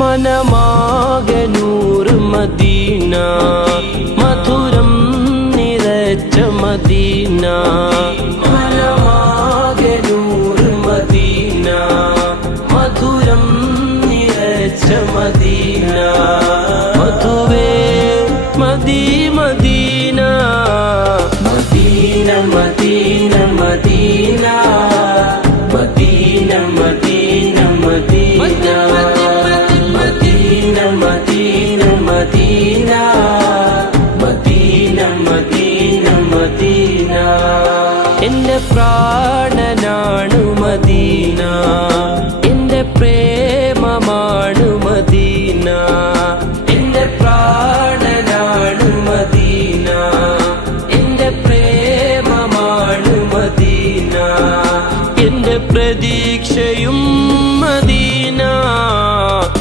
മനമാകെ നൂറ് മദീന മധുരം നിറച്ച മദീന മനമാകെ നൂറ് മദീന മധുരം നിറച്ച മദീന മധുവേ മദീ മദീന മദീന മദീന മദീന മദീന മദീന മദീന മദീന മദീന മദീന മദീന മദീന മദീന എന്റെ പ്രാണനാണു മദീന എന്റെ പ്രേമമാണു മദീന എന്റെ പ്രാണനാണു മദീന എന്റെ പ്രേമമാണു മദീന എന്റെ പ്രതീക്ഷയും